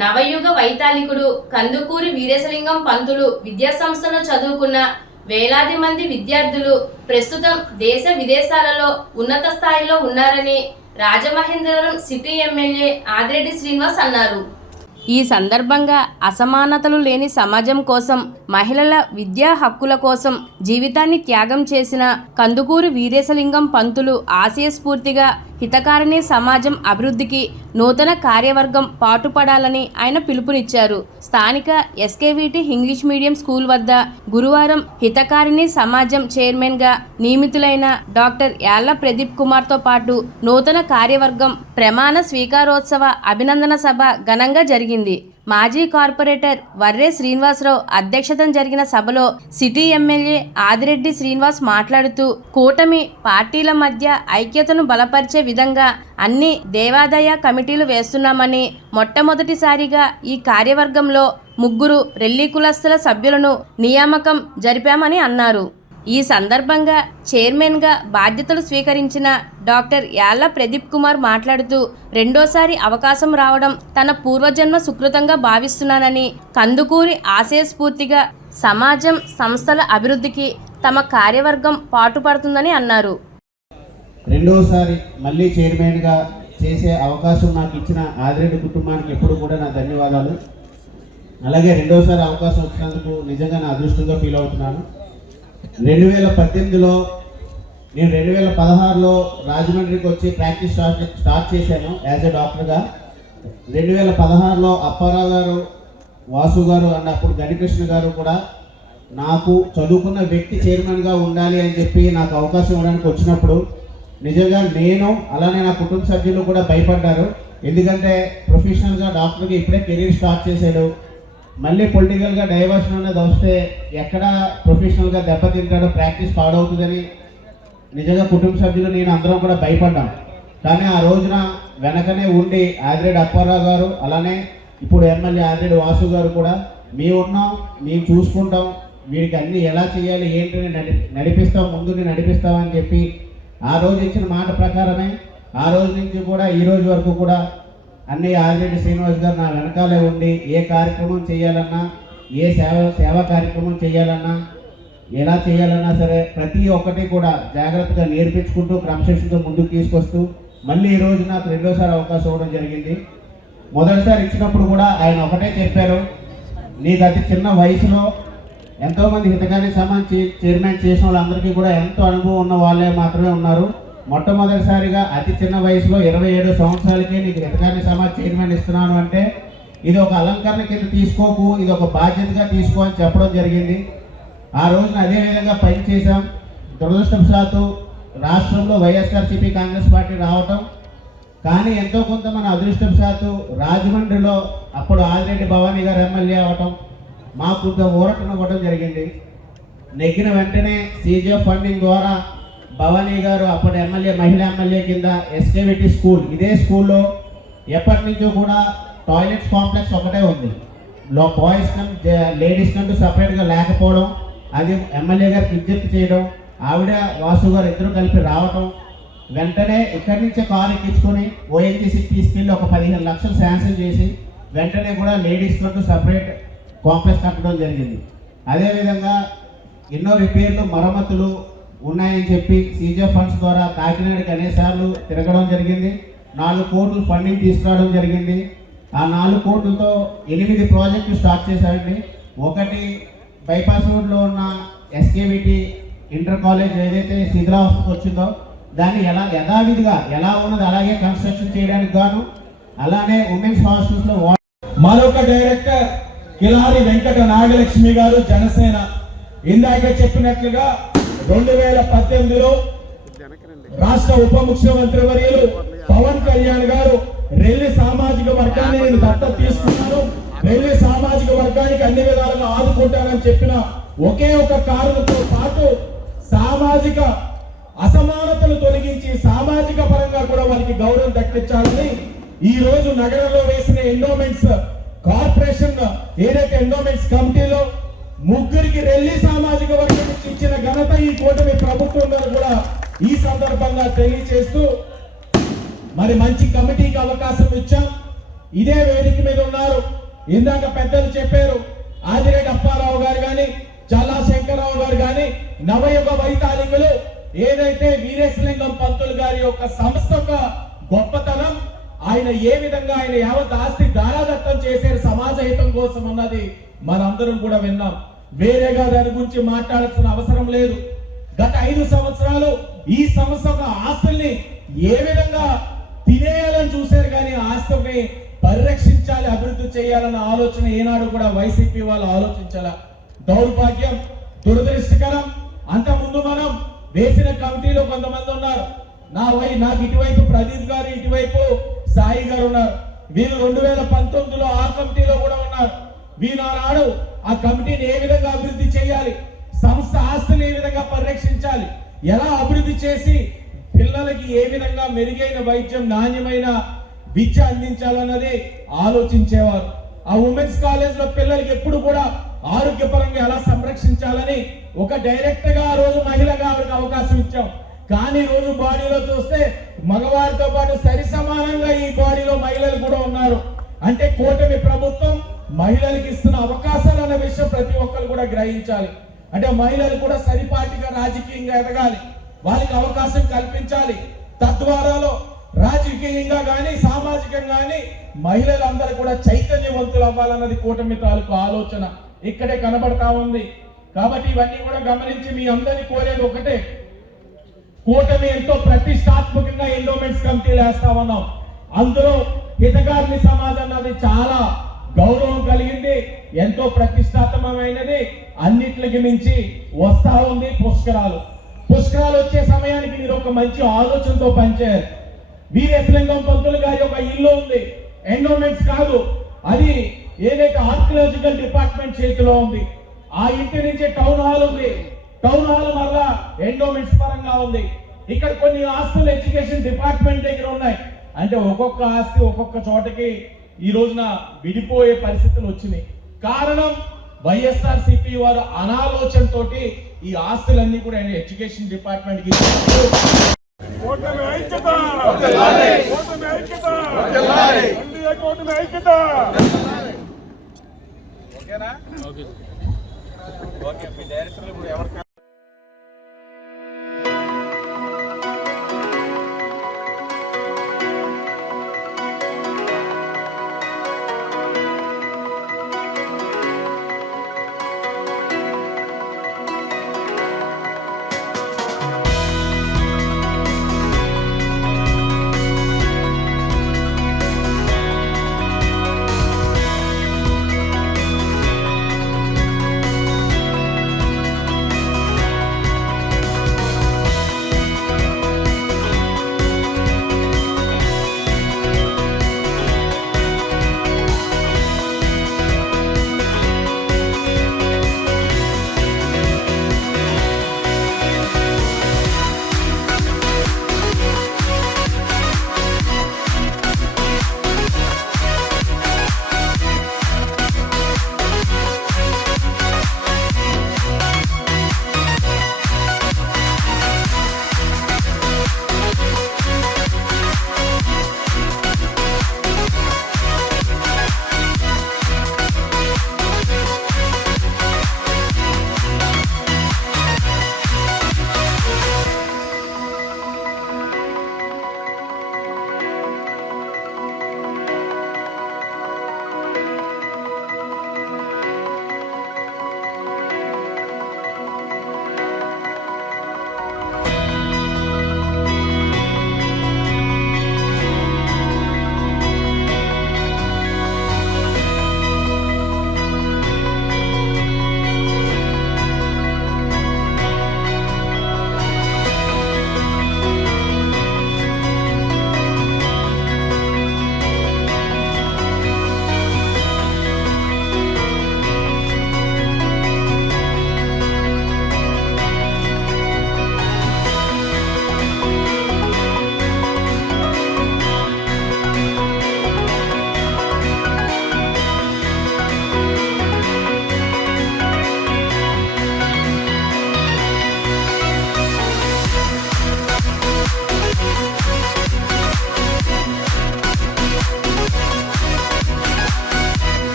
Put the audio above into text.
నవయుగ వైతాళికుడు కందుకూరి వీరేశలింగం పంతులు విద్యాసంస్థలో చదువుకున్న వేలాది మంది విద్యార్థులు ప్రస్తుతం దేశ విదేశాలలో ఉన్నత స్థాయిలో ఉన్నారని రాజమహేంద్రవరం సిటీ ఎమ్మెల్యే ఆదిరెడ్డి శ్రీనివాస్ అన్నారు. ఈ సందర్భంగా అసమానతలు లేని సమాజం కోసం మహిళల విద్యా హక్కుల కోసం జీవితాన్ని త్యాగం చేసిన కందుకూరు వీరేశలింగం పంతులు ఆశయస్ఫూర్తిగా హితకారిణి సమాజం అభివృద్ధికి నూతన కార్యవర్గం పాటుపడాలని ఆయన పిలుపునిచ్చారు. స్థానిక ఎస్కేవిటి ఇంగ్లీష్ మీడియం స్కూల్ వద్ద గురువారం హితకారిణి సమాజం చైర్మన్గా నియమితులైన డాక్టర్ యాళ్ళ ప్రదీప్ కుమార్తో పాటు నూతన కార్యవర్గం ప్రమాణ స్వీకారోత్సవ అభినందన సభ ఘనంగా జరిగింది. మాజీ కార్పొరేటర్ వర్రే శ్రీనివాసరావు అధ్యక్షతన జరిగిన సభలో సిటీ ఎమ్మెల్యే ఆదిరెడ్డి శ్రీనివాస్ మాట్లాడుతూ కూటమి పార్టీల మధ్య ఐక్యతను బలపరిచే విధంగా అన్ని దేవాదాయ కమిటీలు వేస్తున్నామని మొట్టమొదటిసారిగా ఈ కార్యవర్గంలో ముగ్గురు రెల్లి కులస్తుల సభ్యులను నియామకం జరిపామని అన్నారు. ఈ సందర్భంగా చైర్మన్గా బాధ్యతలు స్వీకరించిన డాక్టర్ యాళ్ళ ప్రదీప్ కుమార్ మాట్లాడుతూ రెండోసారి అవకాశం రావడం తన పూర్వజన్మ సుకృతంగా భావిస్తున్నానని కందుకూరి ఆశయస్ఫూర్తిగా సమాజం సంస్థల అభివృద్ధికి తమ కార్యవర్గం పాటుపడుతుందని అన్నారు. రెండోసారి మళ్ళీ చైర్మన్గా చేసే అవకాశం నాకు ఇచ్చిన ఆదిరెడ్డి కుటుంబానికి ఎప్పుడు కూడా నా ధన్యవాదాలు. అలాగే రెండోసారి అవకాశం వచ్చినందుకు నిజంగా నా అదృష్టంగా ఫీల్ అవుతున్నాను. రెండు వేల పద్దెనిమిదిలో నేను రెండు వేల పదహారులో రాజమండ్రికి వచ్చి ప్రాక్టీస్ స్టార్ట్ స్టార్ట్ చేశాను యాజ్ ఎ డాక్టర్గా. రెండు వేల పదహారులో అప్పారావు గారు వాసు గారు అండ్ అప్పుడు గణికృష్ణ గారు కూడా నాకు చదువుకున్న వ్యక్తి చైర్మన్గా ఉండాలి అని చెప్పి నాకు అవకాశం ఇవ్వడానికి వచ్చినప్పుడు నిజంగా నేను అలానే నా కుటుంబ సభ్యులు కూడా భయపడ్డారు. ఎందుకంటే ప్రొఫెషనల్గా డాక్టర్గా ఇప్పుడే కెరీర్ స్టార్ట్ చేశాడు. మళ్ళీ పొలిటికల్గా డైవర్షన్ అనేది వస్తే ఎక్కడ ప్రొఫెషనల్గా దెబ్బతింటాడో ప్రాక్టీస్ పాడవుతుందని నిజంగా కుటుంబ సభ్యులు నేను అందరం కూడా భయపడ్డాం. కానీ ఆ రోజున వెనకనే ఉండి ఆదిరెడ్డి అప్పారావు గారు అలానే ఇప్పుడు ఎమ్మెల్యే ఆదిరెడ్డి వాసు గారు కూడా మేము ఉన్నాం మేము చూసుకుంటాం వీడికి అన్ని ఎలా చేయాలి ఏంటని నడి నడిపిస్తాం ముందుని నడిపిస్తామని చెప్పి ఆ రోజు ఇచ్చిన మాట ప్రకారమే ఆ రోజు నుంచి కూడా ఈ రోజు వరకు కూడా అన్ని ఆదిరెడ్డి శ్రీనివాస్ గారు నా వెనకాలే ఉండి ఏ కార్యక్రమం చేయాలన్నా ఏ సేవ సేవా కార్యక్రమం చేయాలన్నా ఎలా చేయాలన్నా సరే ప్రతి ఒక్కటి కూడా జాగ్రత్తగా నేర్పించుకుంటూ క్రమశిక్షణతో ముందుకు తీసుకొస్తూ మళ్ళీ ఈరోజు నాకు రెండోసారి అవకాశం ఇవ్వడం జరిగింది. మొదటిసారి ఇచ్చినప్పుడు కూడా ఆయన ఒకటే చెప్పారు నీకు అతి చిన్న వయసులో ఎంతోమంది హితకానికి సంబంధించి చైర్మన్ చేసిన వాళ్ళందరికీ కూడా ఎంతో అనుభవం ఉన్న వాళ్ళే మాత్రమే ఉన్నారు. మొట్టమొదటిసారిగా అతి చిన్న వయసులో ఇరవై ఏడు సంవత్సరాలకే నీకు ఎంతగానే సమాజ్ చైర్మన్ ఇస్తున్నాను అంటే ఇది ఒక అలంకరణ కింద తీసుకోకు ఇది ఒక బాధ్యతగా తీసుకో అని చెప్పడం జరిగింది. ఆ రోజున అదే విధంగా పనిచేశాం దురదృష్టవశాత్తు రాష్ట్రంలో వైఎస్ఆర్సీపీ కాంగ్రెస్ పార్టీ రావటం. కానీ ఎంతో కొంత మన అదృష్టవశాత్తు రాజమండ్రిలో అప్పుడు ఆదిరెడ్డి భవానీ గారు ఎమ్మెల్యే అవటం మాకు కొంత ఊరటనివ్వడం జరిగింది. నెగ్గిన వెంటనే సీజీఎఫ్ ఫండింగ్ ద్వారా భవానీ గారు అప్పటి ఎమ్మెల్యే మహిళా ఎమ్మెల్యే కింద ఎస్కేవిటీ స్కూల్ ఇదే స్కూల్లో ఎప్పటి నుంచో కూడా టాయిలెట్స్ కాంప్లెక్స్ ఒకటే ఉంది. లో బాయ్స్ కంటే లేడీస్ కంటూ సపరేట్గా లేకపోవడం అది ఎమ్మెల్యే గారికి విజ్ఞప్తి చేయడం ఆవిడ వాసు గారు ఇద్దరు కలిపి రావటం వెంటనే ఇక్కడి నుంచే కారు ఎక్కించుకొని ఓఎన్జీసీ తీసుకెళ్ళి ఒక పదిహేను లక్షలు శాంక్షన్ చేసి వెంటనే కూడా లేడీస్ కంటూ సపరేట్ కాంప్లెక్స్ కట్టడం జరిగింది. అదేవిధంగా ఎన్నో రిపేర్లు మరమ్మతులు ఉన్నాయని చెప్పి సీజే ఫండ్స్ ద్వారా కాకినాడకి అనేసార్లు తిరగడం జరిగింది. నాలుగు కోట్లు ఫండింగ్ తీసుకురావడం జరిగింది. ఆ నాలుగు కోట్లతో ఎనిమిది ప్రాజెక్టులు స్టార్ట్ చేశారండి. ఒకటి బైపాస్ రోడ్లో ఉన్న ఎస్కేవిటీ ఇంటర్ కాలేజ్ ఏదైతే శిథిలావస్థకు వచ్చిందో దాన్ని ఎలా యథావిధిగా ఎలా ఉన్నది అలాగే కన్స్ట్రక్షన్ చేయడానికి గాను అలానే ఉమెన్స్ హాస్టల్స్లో మరొక డైరెక్టర్ కిలారి వెంకట నాగలక్ష్మి గారు జనసేన. ఇందాక చెప్పినట్లుగా రెండు వేల పద్దెనిమిదిలో రాష్ట్ర ఉప ముఖ్యమంత్రి వర్యులు పవన్ కళ్యాణ్ గారు రెల్లి సామాజిక వర్గాన్ని నేను దత్త తీసుకున్నాను. రెల్లి సామాజిక వర్గానికి అన్ని విధాలుగా ఆదుకుంటానని చెప్పిన ఒకే ఒక కారణంతో పాటు సామాజిక అసమానతలు తొలగించి సామాజిక పరంగా కూడా వారికి గౌరవం దక్కించాలని ఈ రోజు నగరంలో వేసిన ఎండోమెంట్స్ కార్పొరేషన్ ఏదైతే ఎండోమెంట్స్ కమిటీలో ముగ్గురికి రెల్లి సామాజిక వర్గం నుంచి ఇచ్చిన ఘనత ఈ కూటమి ప్రభుత్వం కూడా ఈ సందర్భంగా తెలియజేస్తూ మరి మంచి కమిటీకి అవకాశం ఇచ్చాం. ఇదే వేదిక మీద ఉన్నారు. ఇందాక పెద్దలు చెప్పారు ఆదిరెడ్డి అప్పారావు గారు కానీ చల్లా శంకరరావు గారు కానీ నవయుగ వైతాళికులు ఏదైతే వీరేశలింగం పంతులు గారి యొక్క సంస్థ యొక్క గొప్పతనం ఆయన ఏ విధంగా ఆయన యావత్ ఆస్తి దారాదత్తం చేసే సమాజ హితం కోసం అన్నది మనందరం కూడా విన్నాం. వేరేగా దాని గురించి మాట్లాడాల్సిన అవసరం లేదు. గత ఐదు సంవత్సరాలు ఈ సంస్థ ఆస్తుల్ని ఏ విధంగా తినేయాలని చూశారు కానీ ఆస్తుల్ని పరిరక్షించాలి అభివృద్ధి చేయాలన్న ఆలోచన ఏనాడు కూడా వైసీపీ వాళ్ళు ఆలోచించాల? దౌర్భాగ్యం దురదృష్టకరం. అంత ముందు మనం వేసిన కమిటీలో కొంతమంది ఉన్నారు. నా వై నాకు ఇటువైపు ప్రదీప్ గారు ఇటువైపు సాయి గారు ఉన్నారు. వీరు రెండు వేల పంతొమ్మిదిలో ఆ కమిటీలో కూడా ఉన్నారు. వీరు ఆ కమిటీని ఏ విధంగా అభివృద్ధి చేయాలి? సంస్థ ఆస్తులు ఏ విధంగా పరిరక్షించాలి? ఎలా అభివృద్ధి చేసి పిల్లలకి ఏ విధంగా మెరుగైన వైద్యం నాణ్యమైన విద్య అందించాలన్నది ఆలోచించేవారు. ఆ ఉమెన్స్ కాలేజ్లో పిల్లలకి ఎప్పుడు కూడా ఆరోగ్యపరంగా ఎలా సంరక్షించాలని ఒక డైరెక్ట్గా ఆ రోజు మహిళగా ఆవిడకి అవకాశం ఇచ్చాం. కానీ రోజు బాడీలో చూస్తే మగవారితో పాటు సరి సమానంగా ఈ బాడీలో మహిళలు కూడా ఉన్నారు. అంటే కూటమి ప్రభుత్వం మహిళలకు ఇస్తున్న అవకాశాలు అన్న విషయం ప్రతి ఒక్కరు కూడా గ్రహించాలి. అంటే మహిళలు కూడా సరిపాటిగా రాజకీయంగా ఎదగాలి. వాళ్ళకి అవకాశం కల్పించాలి. తద్వారాలో రాజకీయంగా కానీ సామాజికంగా కానీ మహిళలందరూ కూడా చైతన్యవంతులు అవ్వాలన్నది కూటమి తాలూకు ఆలోచన ఇక్కడే కనబడతా ఉంది. కాబట్టి ఇవన్నీ కూడా గమనించి మీ అందరినీ కోరేది ఒకటే. కూటమి ఎంతో ప్రతిష్టాత్మకంగా ఎండోమెంట్స్ కమిటీలు వేస్తా ఉన్నాం. అందులో హితకారిణి సమాజం అన్నది చాలా గౌరవం కలిగింది ఎంతో ప్రతిష్టాత్మకమైనది అన్నిట్లకి మించి వస్తా ఉంది పుష్కరాలు. పుష్కరాలు వచ్చే సమయానికి మీరు ఒక మంచి ఆలోచనతో పనిచేయాలి. వీరేశలింగం పంతులు గారి ఒక ఇల్లు ఉంది. ఎండోమెంట్స్ కాదు అది ఏదైతే ఆర్కియాలజికల్ డిపార్ట్మెంట్ చేతిలో ఉంది ఆ ఇంటి నుంచి టౌన్ హాల్ ఉంది. టౌన్ హాల్ మళ్ళా ఎండోమెంట్స్ పరంగా ఉంది. ఇక్కడ కొన్ని ఆస్తులు ఎడ్యుకేషన్ డిపార్ట్మెంట్ దగ్గర ఉన్నాయి. అంటే ఒక్కొక్క ఆస్తి ఒక్కొక్క చోటకి ఈ రోజున విడిపోయే పరిస్థితులు వచ్చినాయి కారణం వైఎస్ఆర్ సిపి వారు అనాలోచన తోటి ఈ ఆస్తులన్నీ కూడా ఎడ్యుకేషన్ డిపార్ట్మెంట్కి ఇచ్చారు. కూటమి ఐక్యత కూటమి ఐక్యత ఎన్డీఏ కూటమి ఐక్యత ఓకేనా ఓకే మీ డైరెక్టర్లు ఇప్పుడు ఎవరికి